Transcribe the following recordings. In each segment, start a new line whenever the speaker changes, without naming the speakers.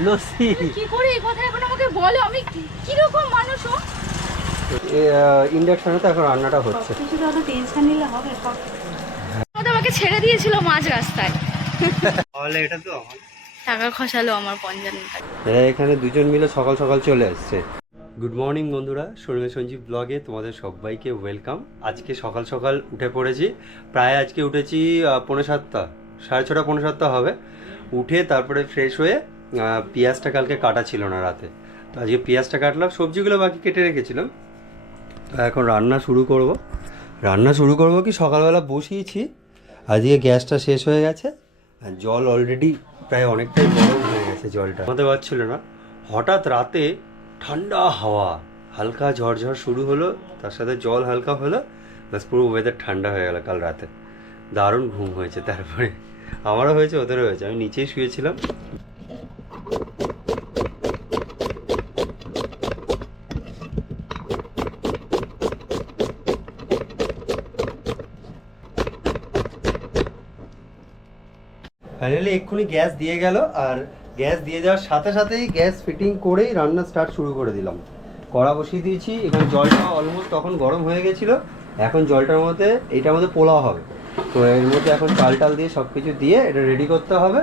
লস্যি।
কি করে এই কথা এখন আমাকে বলো? আমি কি- কীরকম মানুষ ও?
ইন্ডাকশনে তো এখন রান্নাটা হচ্ছে।
কিছু তো টেনশন নিলে হবে আমাকে ছেড়ে দিয়েছিল মাঝ রাস্তায়।
তাহলে এটা তো আমার।
টাকা খসালো আমার পঞ্চান্ন টাকা।
এরা এখানে দুজন মিলে সকাল সকাল চলে আসছে। গুড মর্নিং বন্ধুরা। শর্মে সঞ্জীব ব্লগে তোমাদের সবাইকে ওয়েলকাম আজকে সকাল সকাল উঠে পড়েছি। প্রায় আজকে উঠেছি আহ, পৌনে সাতটা সাড়ে ছটা পৌনে সাতটা হবে। উঠে তারপরে ফ্রেশ হয়ে পেঁয়াজটা কালকে কাটা ছিল না রাতে। তো আজকে পেঁয়াজটা কাটলাম, সবজিগুলো বাকি কেটে রেখেছিলাম। তো এখন রান্না শুরু করব। রান্না শুরু করব কি সকালবেলা বসিয়েছি, আজকে গ্যাসটা শেষ হয়ে গেছে, আর জল অলরেডি প্রায় অনেকটাই গরম হয়ে গেছে জলটা। আমাদের পারছিল না, হঠাৎ রাতে ঠান্ডা হাওয়া, হালকা ঝড়ঝড় শুরু হলো, তার সাথে জল হালকা হলো, ব্যাস পুরো ওয়েদার ঠান্ডা হয়ে গেল কাল রাতে। দারুণ ঘুম হয়েছে তারপরে। আমারও হয়েছে, ওদেরও হয়েছে, আমি নিচেই শুয়েছিলাম। ফাইনালি এক্ষুনি গ্যাস দিয়ে গেল আর গ্যাস দিয়ে যাওয়ার সাথে সাথেই গ্যাস ফিটিং করেই রান্না স্টার্ট শুরু করে দিলাম। কড়া বসিয়ে দিয়েছি এখানে জলটা অলমোস্ট তখন গরম হয়ে গেছিল। এখন জলটার মধ্যে এইটার মধ্যে পোলাও হবে। তো এর মধ্যে এখন চাল টাল দিয়ে সব কিছু দিয়ে এটা রেডি করতে হবে।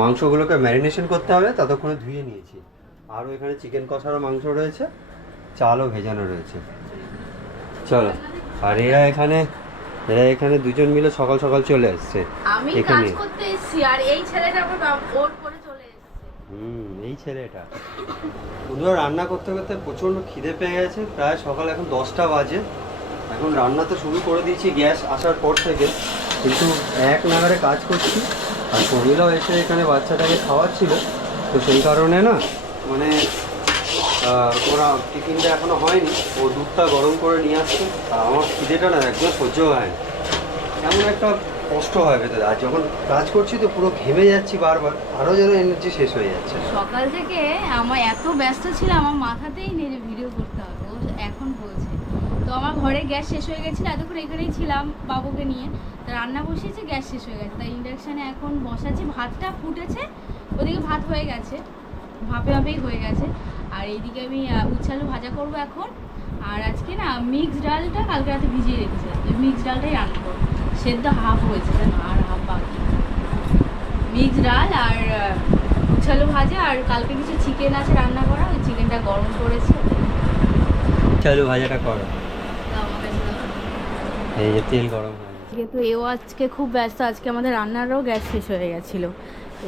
মাংসগুলোকে ম্যারিনেশন করতে হবে, ততক্ষণে ধুয়ে নিয়েছি। আরও এখানে চিকেন কষারও মাংস রয়েছে, চালও ভেজানো রয়েছে। চলো, আর এরা এখানে এরা এখানে দুজন মিলে সকাল সকাল চলে
কাজ
এখানে।
করতে এসেছি আর এই ছেলেটা ওর করে চলে এসেছে।
হুম এই ছেলেটা। বন্ধুরা রান্না করতে করতে প্রচণ্ড খিদে পেয়ে গেছে। প্রায় সকাল এখন দশটা বাজে। এখন রান্না তো শুরু করে দিয়েছি গ্যাস আসার পর থেকে। কিন্তু এক নাগারে কাজ করছি। আর শর্মিলাও এসে এখানে বাচ্চাটাকে খাওয়াচ্ছিল। তো সেই কারণে না মানে ওরা টিফিনটা এখনও হয়নি। ও দুধটা গরম করে নিয়ে আসছে। আর আমার খিদেটা না একদম সহ্য হয় না। এমন একটা কষ্ট হয় ভেতরে। আর যখন কাজ করছি তো পুরো ঘেমে যাচ্ছি বারবার। আরও যেন এনার্জি শেষ হয়ে যাচ্ছে।
সকাল থেকে আমার এত ব্যস্ত ছিলাম আমার মাথাতেই নেই যে ভিডিও করতে হবে। ও এখন বলছে। তো আমার ঘরে গ্যাস শেষ হয়ে গেছিল, এতক্ষণ এখানেই ছিলাম বাবুকে নিয়ে। তো রান্না বসিয়েছি, গ্যাস শেষ হয়ে গেছে। তাই ইন্ডাকশানে এখন বসাচ্ছি। ভাতটা ফুটেছে, ওদিকে ভাত হয়ে গেছে। ভাপে ভাপেই হয়ে গেছে। আর এইদিকে আমি আহ, উচ্ছে আলু ভাজা করব এখন। আর আজকে না মিক্স ডালটা কালকে রাতে ভিজিয়ে রেখেছিলাম। মিক্স ডালটাই রান্না করব। সেদ্ধ হাফ হয়েছে জানো, আর হাফ বাকি। মিক্স ডাল আর আহ, উচ্ছে আলু ভাজা আর কালকে কিছু চিকেন আছে রান্না করা ওই চিকেনটা গরম করেছে।
চালু ভাজাটা করো। এই যে তেল গরম হয়ে গেছে।
যেহেতু এও আজকে খুব ব্যস্ত আজকে আমাদের রান্নারও গ্যাস শেষ হয়ে গেছিল।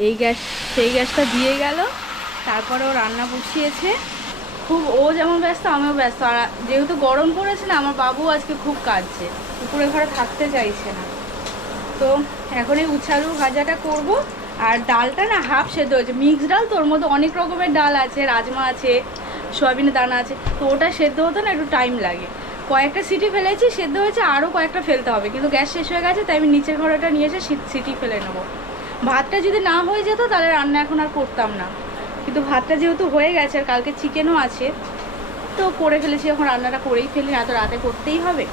এই গ্যাস সেই গ্যাসটা দিয়ে গেল। তারপরে ও রান্না বসিয়েছে। খুব ও যেমন ব্যস্ত, আমিও ব্যস্ত। আর যেহেতু গরম পড়েছে না, আমার বাবু আজকে খুব কাঁদছে। উপরে ঘরে থাকতে চাইছে না। তো এখন এই উচ্ছালু ভাজাটা করব। আর ডালটা না হাফ সেদ্ধ হয়েছে। মিক্স ডাল তোর মধ্যে অনেক রকমের ডাল আছে, রাজমা আছে, সয়াবিনের দানা আছে। তো ওটা সেদ্ধ হতে না একটু টাইম লাগে। কয়েকটা সিটি ফেলেছি, সেদ্ধ হয়েছে আরও কয়েকটা ফেলতে হবে। কিন্তু গ্যাস শেষ হয়ে গেছে, তাই আমি নিচের ঘরেটা নিয়ে এসে সিটি ফেলে নেব। ভাতটা যদি না হয়ে যেত, তাহলে রান্না এখন আর করতাম না। কিন্তু ভাতটা যেহেতু হয়ে গেছে আর কালকে চিকেনও আছে, তো করে ফেলেছি, এখন রান্নাটা করেই ফেলি, না তো রাতে করতেই হবে।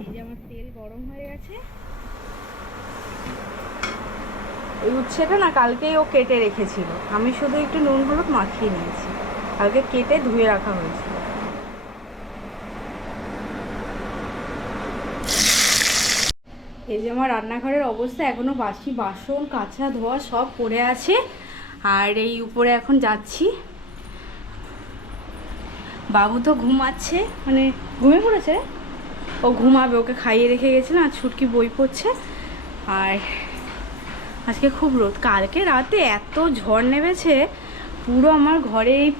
এই যে আমার তেল গরম হয়ে গেছে। উচ্ছেটা না কালকেই ও কেটে রেখেছিল। আমি শুধু একটু নুন, হলুদ মাখিয়ে নিয়েছি। কালকে কেটে ধুয়ে রাখা হয়েছিল। এই যে আমার রান্নাঘরের অবস্থা, এখনও বাসি বাসন, কাঁচা ধোয়া সব পড়ে আছে। আর এই উপরে এখন যাচ্ছি। বাবু তো ঘুমাচ্ছে মানে ঘুমিয়ে পড়েছে? ও ঘুমাবে, ওকে খাইয়ে রেখে গেছে না, ছুটকি বই পড়ছে। আর আজকে খুব রোদ, কালকে রাতে এত ঝড় নেমেছে, পুরো আমার ঘরে এই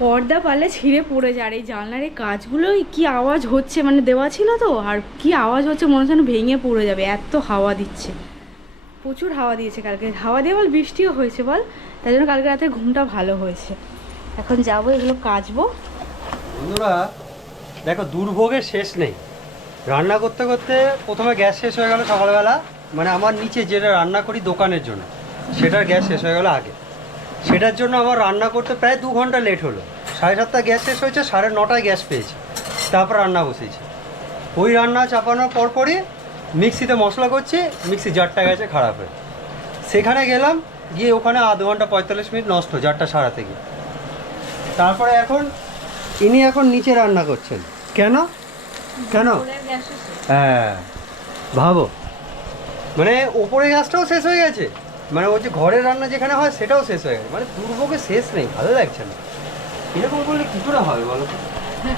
পর্দা পালে ছিঁড়ে পড়ে যায় আর এই জানলার এই কাজগুলোই কী আওয়াজ হচ্ছে মানে দেওয়া ছিল তো, আর কি আওয়াজ হচ্ছে, মনে হচ্ছে ভেঙে পড়ে যাবে, এত হাওয়া দিচ্ছে। প্রচুর হাওয়া দিয়েছে কালকে। হাওয়া দিয়ে বল বৃষ্টিও হয়েছে বল। তাই জন্য কালকে রাতে ঘুমটা ভালো হয়েছে। এখন যাব, এগুলো কাচবো।
বন্ধুরা, দেখো, দুর্ভোগের শেষ নেই। রান্না করতে করতে প্রথমে গ্যাস শেষ হয়ে গেল সকালবেলা। মানে আমার নিচে যেটা রান্না করি দোকানের জন্য, সেটার গ্যাস শেষ হয়ে গেল আগে। সেটার জন্য আমার রান্না করতে প্রায় দু ঘণ্টা লেট হলো। সাড়ে সাতটা গ্যাস শেষ হয়েছে, সাড়ে নটায় গ্যাস পেয়েছি। তারপর রান্না বসেছি। ওই রান্না চাপানোর পরপরই মিক্সিতে মশলা করছি, মিক্সি জারটা গেছে খারাপ হয়ে। সেখানে গেলাম, গিয়ে ওখানে আধ ঘণ্টা পঁয়তাল্লিশ মিনিট নষ্ট জারটা সারাতে গিয়ে। তারপরে এখন ইনি এখন নিচে রান্না করছেন। কেন? কেন? হ্যাঁ। ভাবো। মানে ওপরে গ্যাসটাও শেষ হয়ে গেছে। মানে ওই যে ঘরের রান্না যেখানে হয় সেটাও শেষ হয়ে গেছে। মানে দুর্ভোগে শেষ নেই, ভালো লাগছে না। এরকম করলে কী করে হবে বলো?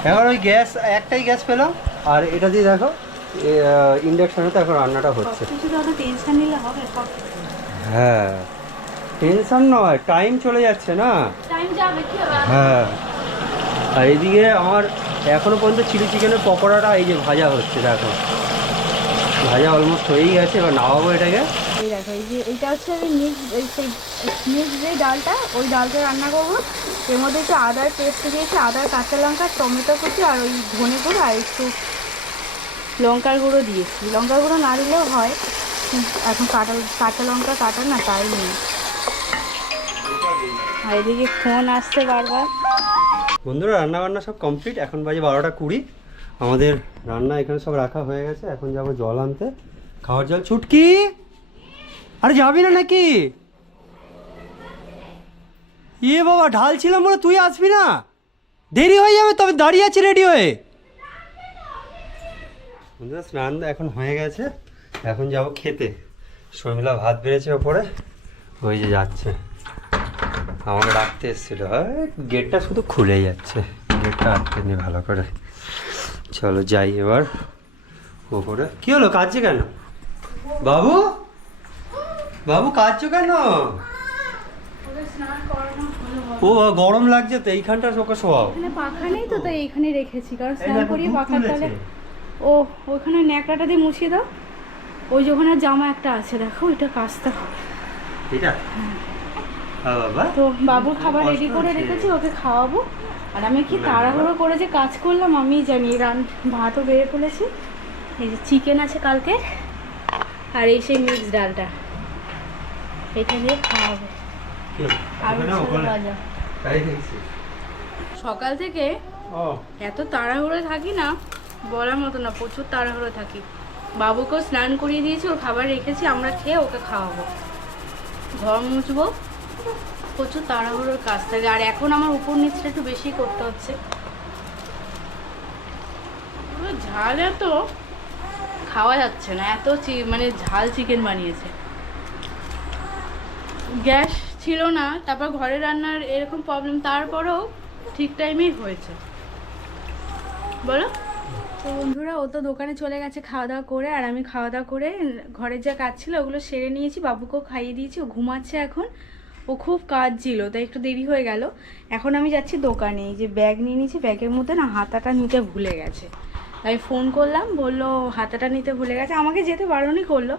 এখন ওই গ্যাস, একটাই গ্যাস পেলাম। আর এটা দিয়ে দেখো। ইন্ডাকশনে তো এখন রান্নাটা হচ্ছে। হ্যাঁ টেনশন নয় টাইম চলে যাচ্ছে না। হ্যাঁ আর এইদিকে আমার এখনও পর্যন্ত চিলি চিকেনের পকোড়াটা এই যে ভাজা হচ্ছে দেখো। ভাজা অলমোস্ট হয়েই গেছে এবার নামাবো এটাকে।
এই দেখো এই যে এইটা হচ্ছে মিক্স এই সেই মিক্স যে ডালটা ওই ডালটা রান্না করব। এর মধ্যে একটু আদার পেস্ট দিয়েছি আদার কাঁচা লঙ্কা টমেটো কুচি আর ওই ধনে গুঁড়ো আর একটু লঙ্কার গুঁড়ো দিয়েছি। লঙ্কার গুঁড়ো না দিলেও হয়। এখন কাটা কাঁচা লঙ্কা কাটা না, তাই নেই। আর এদিকে ফোন আসছে বারবার।
বন্ধুরা রান্না বান্না সব কমপ্লিট। এখন বাজে বারোটা কুড়ি। আমাদের রান্না এখানে সব রাখা হয়ে গেছে। এখন যাব জল আনতে। খাওয়ার জল। ছুটকি! আরে যাবি না নাকি? ইয়ে বাবা, ঢাল ঢালছিলাম বলে তুই আসবি না? দেরি হয়ে যাবে, তবে দাঁড়িয়ে আছি রেডি হয়ে। বন্ধুরা স্নান এখন হয়ে গেছে। এখন যাব খেতে। শর্মিলা ভাত বেড়েছে ওপরে। ওই যে যাচ্ছে। আমাকে রাখতে এসেছিল। গেটটা শুধু খুলে যাচ্ছে। গেটটা আটকে নি ভালো করে। চলো যাই এবার ওপরে। কি হলো? কাঁদছে কেন? বাবু? বাবু কাঁদছো কেন? ও গরম লাগছে তো। এইখানটা ওকে শোয়াও
পাখা নেই তো তাই এখানে রেখেছি। কারণ স্নান
দেখো,
করিয়ে
দুধ
পাখার তলে ও ওখানে ন্যাকড়াটা দিয়ে মুছিয়ে দাও। ওই যে ওখানে জামা একটা আছে দেখো ওইটা কাচতে হবে।
এটা? হ্যাঁ।
তো বাবুর খাবার রেডি করে রেখেছি ওকে খাওয়াবো। আর আমি কি তাড়াহুড়ো করে যে কাজ করলাম আমি জানি রান ভাতও বেড়ে ফেলেছি। এই যে চিকেন আছে কালকে আর এই সেই মিক্স ডালটা। এটা দিয়ে খাওয়াবে। আর সকাল থেকে এত তাড়াহুড়ো থাকি না বলার মতো না, প্রচুর তাড়াহুড়ো থাকি। বাবুকেও স্নান করিয়ে দিয়েছি, ওর খাবার রেখেছি, আমরা খেয়ে ওকে খাওয়াবো। ঘর মুছবো। প্রচুর তাড়াহুড়োর কাজ থাকে। আর এখন আমার উপর নিচটা একটু বেশি করতে হচ্ছে। ঝাল এত, খাওয়া যাচ্ছে না। এত মানে ঝাল চিকেন বানিয়েছে। গ্যাস ছিল না, তারপর ঘরে রান্নার এরকম প্রবলেম তারপরেও ঠিক টাইমেই হয়েছে। বলো? তো বন্ধুরা, ও তো দোকানে চলে গেছে খাওয়া দাওয়া করে, আর আমি খাওয়া দাওয়া করে ঘরের যা কাজ ছিল ওগুলো সেরে নিয়েছি, বাবুকেও খাইয়ে দিয়েছি, ও ঘুমাচ্ছে এখন। ও খুব কাজ ছিল তাই একটু দেরি হয়ে গেল। এখন আমি যাচ্ছি দোকানে যে ব্যাগ নিয়ে নিয়েছি, ব্যাগের মধ্যে না হাতাটা নিতে ভুলে গেছে। তাই ফোন করলাম, বলল, হাতাটা নিতে ভুলে গেছে। আমাকে যেতে বারণই করল,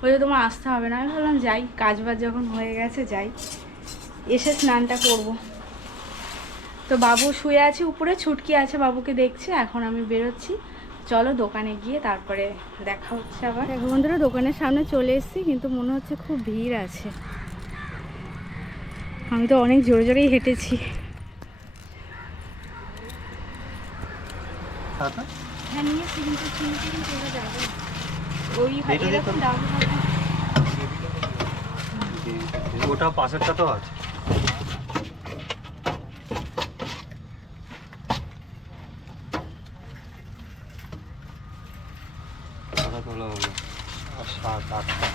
বলল, তোমার আসতে হবে না। আমি বললাম যাই, কাজ বাজ যখন হয়ে গেছে, যাই। এসে স্নানটা করব। তো বাবু শুয়ে আছে উপরে ছুটকি আছে বাবুকে দেখছে এখন আমি বেরোচ্ছি। চলো দোকানে গিয়ে তারপরে দেখা হচ্ছে আবার। দেখো বন্ধুরা দোকানের সামনে চলে এসেছি কিন্তু মনে হচ্ছে খুব ভিড় আছে। আমি তো অনেক জোরে জোরেই হেঁটেছি। হ্যাঁ নিয়েছি কিন্তু চিনি চিনি যাবে। ওই এরকম দাম
ওটা পাশেরটা তো আছে। তোলা হলো? সাত, আটটা।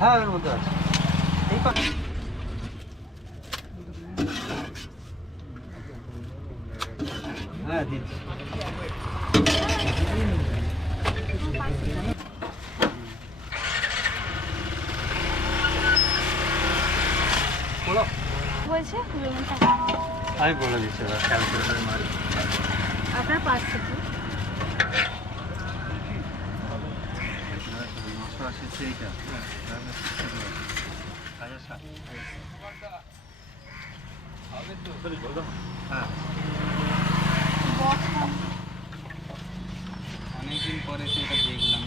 হ্যাঁ এর মধ্যে আছে এই পাশে হ্যাঁ দিচ্ছি বলো
হয়েছে পেমেন্টটা
আমি বলে দিচ্ছি ক্যালকুলেটারে মারি
আপনার পাঁচ থেকে
হাজার ষাট হ্যাঁ
অনেকদিন পরে সেটা দেখলাম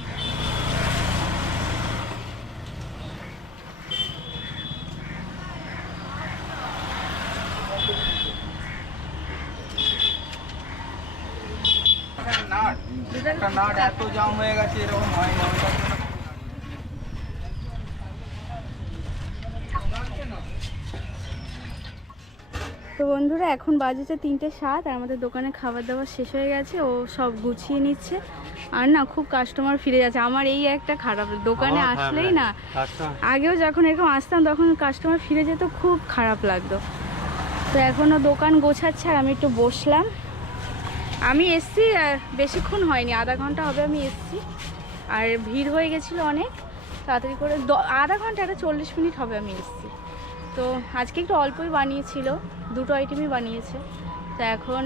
একটা নাট এত জাম হয়ে গেছে এরকম হয় না
তো বন্ধুরা এখন বাজেছে তিনটে সাত আর আমাদের দোকানে খাবার দাবার শেষ হয়ে গেছে ও সব গুছিয়ে নিচ্ছে। আর না খুব কাস্টমার ফিরে যাচ্ছে। আমার এই একটা খারাপ দোকানে আসলেই না আগেও যখন এরকম আসতাম তখন কাস্টমার ফিরে যেত খুব খারাপ লাগতো। তো এখনও দোকান গোছাচ্ছে আর আমি একটু বসলাম। আমি এসছি বেশিক্ষণ হয়নি, আধা ঘণ্টা হবে আমি এসছি। আর ভিড় হয়ে গেছিল অনেক, তাড়াতাড়ি করে আধা ঘণ্টা, একটা চল্লিশ মিনিট হবে আমি এসছি। তো আজকে একটু অল্পই বানিয়েছিল, দুটো আইটেমই বানিয়েছে। তো এখন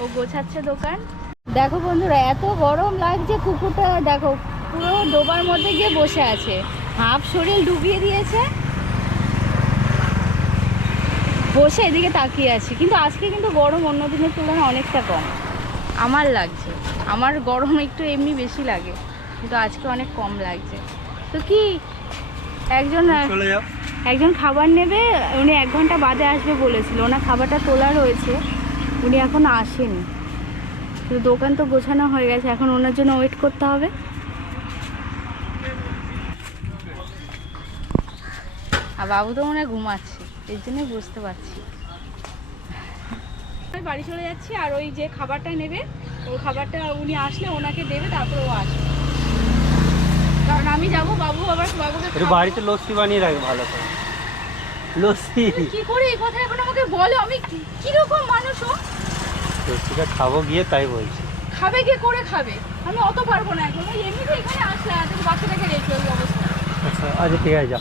ও গোছাচ্ছে দোকান। দেখো বন্ধুরা, এত গরম লাগছে কুকুরটা দেখো, পুরো ডোবার মধ্যে গিয়ে বসে আছে। হাফ শরীর ডুবিয়ে দিয়েছে। বসে এদিকে তাকিয়ে আছি কিন্তু আজকে কিন্তু গরম অন্য দিনের তুলনায় অনেকটা কম। আমার লাগছে। আমার গরম একটু এমনি বেশি লাগে কিন্তু আজকে অনেক কম লাগছে। তো কি একজন একজন খাবার নেবে উনি এক ঘণ্টা বাদে আসবে বলেছিল ওনার খাবারটা তোলা রয়েছে উনি এখন আসেনি। তো দোকান তো গোছানো হয়ে গেছে এখন ওনার জন্য ওয়েট করতে হবে। আর বাবু তো মনে হয় ঘুমাচ্ছে। এর জন্যই বুঝতে পারছি। আমি বাড়ি চলে যাচ্ছি আর ওই যে খাবারটা নেবে ওই খাবারটা উনি আসলে ওনাকে দেবে তারপরে ও আসবে। কারণ আমি যাব বাবু আবার বাবুকে
বাড়িতে লস্যি বানিয়ে রাখ ভালো করে। লস্যি।
কি করে এই কথা এখন আমাকে বলো? আমি কি- কীরকম মানুষ ও?
লস্যিটা খাব গিয়ে তাই বলছি।
খাবে কে করে খাবে। আমি অত পারব না এখন। ওই এমনিতে এখানে আসলে আর তুমি বাচ্চাটাকে রেখে ওই অবস্থা।
আচ্ছা আচ্ছা ঠিক আছে যা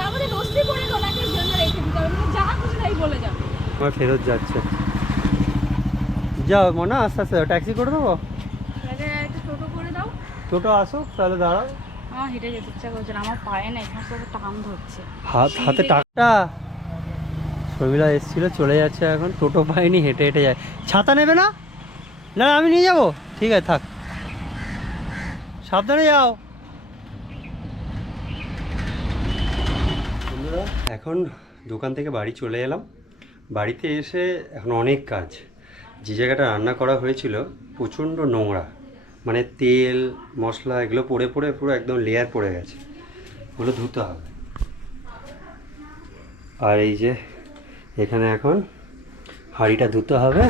তার লস্যি করে ওনাকে জন্য রেখে দিতে হবে। যা খুশি তাই বলে যাবে।
আমার ফেরত যাচ্ছে। যাও মনে আস্তে আস্তে ট্যাক্সি করে দেবো?
টোটো করে দাও।
টোটো আসুক তাহলে দাঁড়াও।
আমার হেঁটে যেতে ইচ্ছা করছে আমার পায়ে না এখানে সব টান ধরছে।
হাত হাতে টাকা শর্মিলা এসেছিল চলে যাচ্ছে এখন। টোটো পাইনি হেঁটে হেঁটে যায়। ছাতা নেবে না না আমি নিয়ে যাব। ঠিক আছে থাক। সাবধানে যাও। বন্ধুরা এখন দোকান থেকে বাড়ি চলে এলাম। বাড়িতে এসে এখন অনেক কাজ। যে জায়গাটা রান্না করা হয়েছিল প্রচণ্ড নোংরা। মানে তেল, মশলা এগুলো পড়ে পড়ে পুরো একদম লেয়ার পড়ে গেছে। ওগুলো ধুতে হবে। আর এই যে এখানে এখন হাঁড়িটা ধুতে হবে।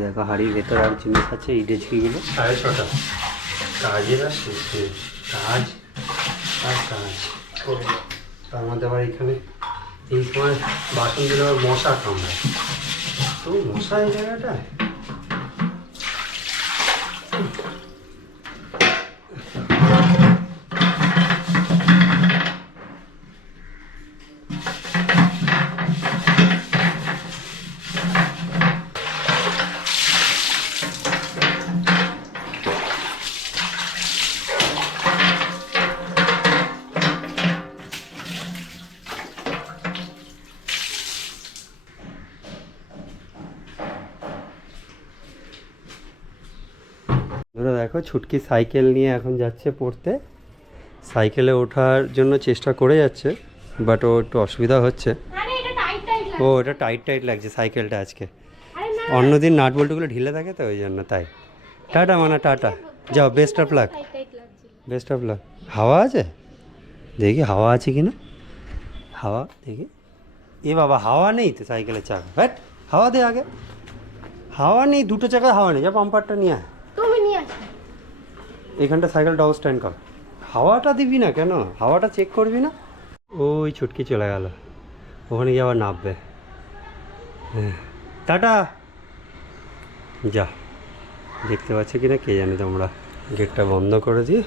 দেখো, হাঁড়ির ভেতর আর জিনিস আছে এই ডেচকিগুলো সাড়ে ছটা। কাজের আর শেষ কাজ আর কাজ। তার মধ্যে আবার এখানে এই সময় বাসন দিলে আবার মশা কামড়ায়। তো মশা এই জায়গাটায়? ধরো দেখো ছুটকি সাইকেল নিয়ে এখন যাচ্ছে পড়তে। সাইকেলে ওঠার জন্য চেষ্টা করে যাচ্ছে বাট ও একটু অসুবিধা হচ্ছে। ও এটা টাইট টাইট লাগছে সাইকেলটা আজকে। অন্যদিন নাট বল্টুগুলো ঢিলে থাকে তো ওই জন্য তাই। টাটা মানে টাটা। যাও best of luck best of luck হাওয়া আছে? দেখি হাওয়া আছে কি না হাওয়া দেখি। এ বাবা হাওয়া নেই তো সাইকেলের চাকা। হ্যাট হাওয়া দে আগে। হাওয়া নেই দুটো চাকায় হাওয়া নেই। যা পাম্পারটা নিয়ে আয়। এখানটা সাইকেল ডাউন স্ট্যান্ড কর। হাওয়াটা দিবি না কেন? হাওয়াটা চেক করবি না? ওই ছুটকি চলে গেল। ওখানে গিয়ে আবার নামবে। হ্যাঁ। টাটা। যা। দেখতে পাচ্ছ কি না কে জানে তোমরা। গেটটা বন্ধ করে দিয়ে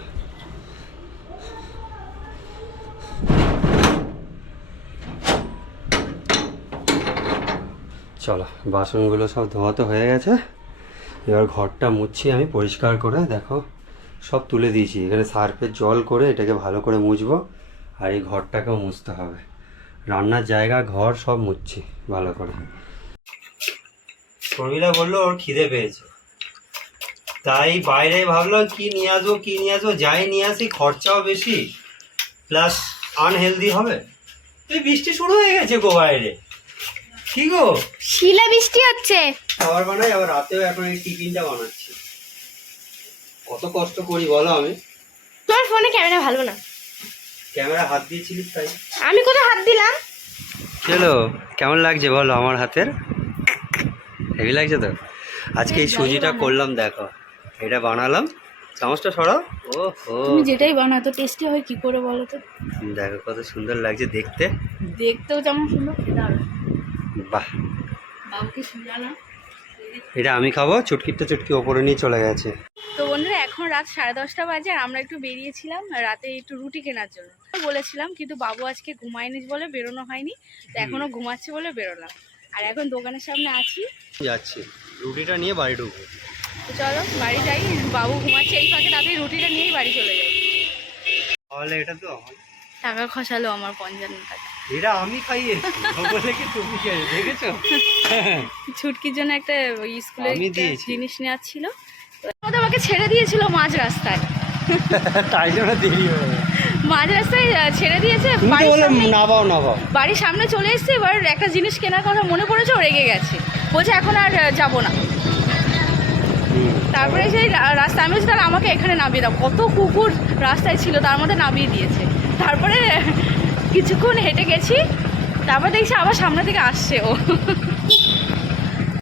চলো, বাসনগুলো সব ধোয়া তো হয়ে গেছে। এবার ঘরটা মুছছি আমি পরিষ্কার করে দেখো। সব তুলে দিয়েছি। এখানে সার্ফের জল করে এটাকে ভালো করে মুছবো আর এই ঘরটাকেও মুছতে হবে। রান্নার জায়গা ঘর সব মুছছি ভালো করে। শর্মিলা বলল ওর খিদে পেয়েছে। তাই বাইরে ভাবলাম কি নিয়ে আসব কি নিয়ে আসব? যাই নিয়ে আসি খরচাও বেশি প্লাস আনহেলদি হবে। এই বৃষ্টি শুরু হয়ে গেছে গো বাইরে। কি গো?
শিলা বৃষ্টি হচ্ছে।
খাবার বানাই আবার রাতেও এখন এই টিফিনটা বানাচ্ছি। কত কষ্ট করি বলো আমি।
তোমার ফোনে ক্যামেরা ভালো না।
ক্যামেরা হাত দিয়েছিলিস তাই।
আমি কোথায় হাত দিলাম?
চলো কেমন লাগছে বলো আমার হাতের? হেভি লাগছে তো? আজকে এই সুজিটা করলাম দেখো। এটা বানালাম। চামচটা সরাও। ও
তুমি যেটাই বানাও এত টেস্টি হয় কি করে বলো তো?
দেখো কত সুন্দর লাগছে দেখতে।
দেখতেও যেমন সুন্দর
বাহ।
বাবুকে সুজানা
এটা আমি খাব চুটকিটা চুটকি ওপরে নিয়ে চলে গেছে।
তো বন্ধুরা এখন রাত সাড়ে দশটা বাজে আর আমরা একটু বেরিয়েছিলাম রাতে একটু রুটি কেনার জন্য। বলেছিলাম কিন্তু বাবু আজকে ঘুমায়নি বলে বেরোনো হয়নি তো এখনও ঘুমাচ্ছে বলে বেরোলাম। আর এখন দোকানের সামনে আছি।
যাচ্ছি। রুটিটা নিয়ে বাড়ি ঢুকবো।
চলো বাড়ি যাই। বাবু ঘুমাচ্ছে এই ফাঁকে তাড়াতাড়ি রুটিটা নিয়েই বাড়ি চলে যাই।
তাহলে এটা তো আমার।
টাকা খসালো আমার পঞ্চান্ন টাকা।
এটা আমি খাইয়েছি। বলে কি তুমি দেখেছ?
ছুটকির জন্য একটা স্কুলে। জিনিস নেওয়ার ছিল। তো আমাকে ছেড়ে দিয়েছিল মাঝ রাস্তায়।
তাই জন্য দেরি হয়ে
মাঝ রাস্তায় ছেড়ে দিয়েছে। বাড়ির সামনে
নাবাও নাবাও।
বাড়ির সামনে চলে এসেছে এবার একটা জিনিস কেনার কথা মনে পড়েছে ও রেগে গেছে। বলছে এখন আর যাব না। তারপরে সেই রাস্তা আমি বলছি তাহলে আমাকে এখানে নামিয়ে দাও। কত কুকুর রাস্তায় ছিল তার মধ্যে নামিয়ে দিয়েছে। তারপরে কিছুক্ষণ হেঁটে গেছি তারপর দেখছি আবার সামনে থেকে আসছে ও।